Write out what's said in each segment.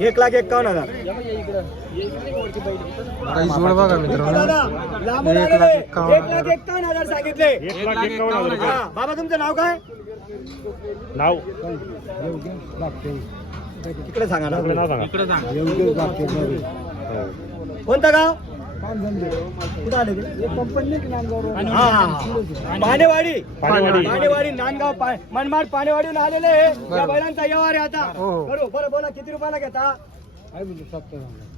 एक लाख एक्कावन्न हजार. बघा मित्रांनो. एक. लाख एक्कावन्न हजार. सांगितले. एक लाख एकावन्न हजार बाबा तुमचं नाव काय? नाव. तिकडे सांगा ना. सांगा. हो. कोणतं गाव? हा, हा, हा. पाणेवाडी. पाणेवाडी नांदगाव मनमाड पाणेवाडीहून आलेले. या बैलांचा व्यवहार आहे आता. हो, हो. बरोबर बरं बोला किती रुपयाला घेता?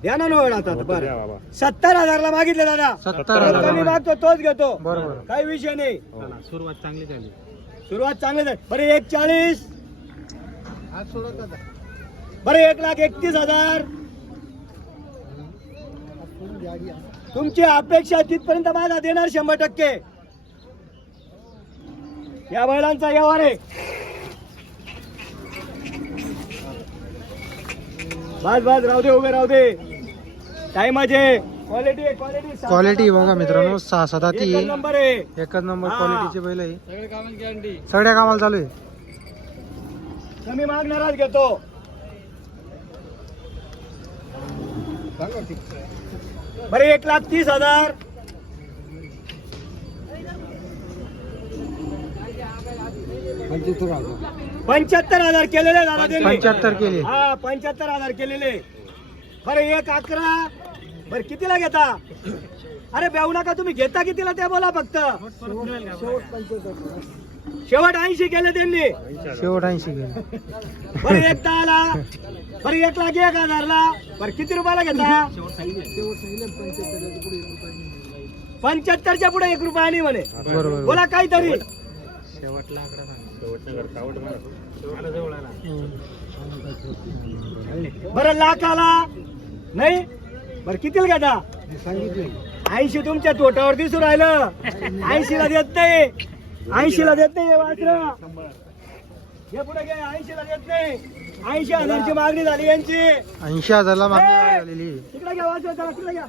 द्या ना नवड आता द्या बरं. बाबा. सत्तर हजारला मागितले दादा. सत्तर कमी हजार मागतो तोच घेतो. बरोबर. काही विषय नाही. हो. सुरुवात चांगली झाली. बरं एक चाळीस. बरं एक लाख एकतीस हजार. तुमची अपेक्षा तिथपर्यंत माझा देणार शंभर टक्के. या बैलांचा व्यवहार आहे. बस बस राहू दे उभे राहू दे. टाइमाचे क्वालिटी आहे क्वालिटी क्वालिटी बघा मित्रांनो सहा सात एकच नंबर आहे. एकच नंबर हा. क्वालिटीचे बैल आहे. सगळ्या कामाला चालू आहे. कमी मागणाराच घेतो. बरं एक लाख तीस हजार. पंच्याहत्तर हजार. केलेले दादा त्यांनी. पंच्याहत्तर केले. हा पंच्याहत्तर हजार केलेले. बरं एक अकरा. बरं कितीला घेता? अरे बेऊ नका तुम्ही घेता कितीला ते बोला फक्त? शेवट ऐंशी केले त्यांनी. शेवट ऐंशी केले. बरं एक दहाला बरं एक लाख एक हजारला. बरं किती रुपयाला घेता? पंच्याहत्तरच्या पुढे एक रुपया नाही म्हणे. बोला काहीतरी. बरं लाखाला. नाही? बरं कितीला घेता? ऐंशी तुमच्या तोटावर दिसून राहिलं. ऐंशी ला देत नाही. ऐंशी ला देत नाही हे पुढे घे ऐंशी ला देत नाही. ऐंशी हजारची मागणी झाली यांची. ऐंशी हजारला मागणी झालेली. तिकडे घ्या वाचलं चला तिकडे घ्या.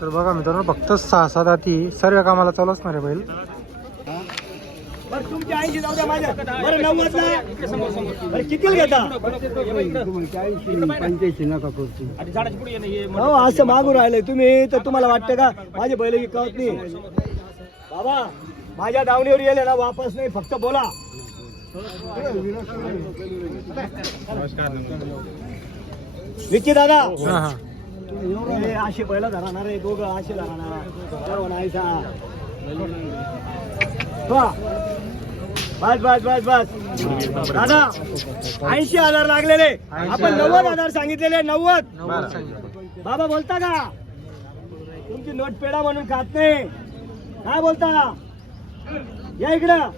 तर बघा मित्रांनो फक्त सहा सात हाती सर्व कामाला चालू असणार आहे बैल. बरं तुमची ऐंशी जाऊ द्या माझ्या. बरं नव्वदला. बरं कितीला घेता? हो असं मागून राहिलंय तुम्ही तर तुम्हाला वाटतं का? माझे बैल कळत नाही. बाबा माझ्या दावणीवर येले ना वापस नाही फक्त बोला. विकी दादा. हा असे बैल धरणार आहे दोघं असे धरणार नाही सा. बस बस बस बस. दादा ऐंशी हजार लागलेले. आपण नव्वद हजार सांगितलेले नव्वद. बाबा बोलता का? तुमची नोट पेडा म्हणून खात नाही. काय बोलता? या इकडं.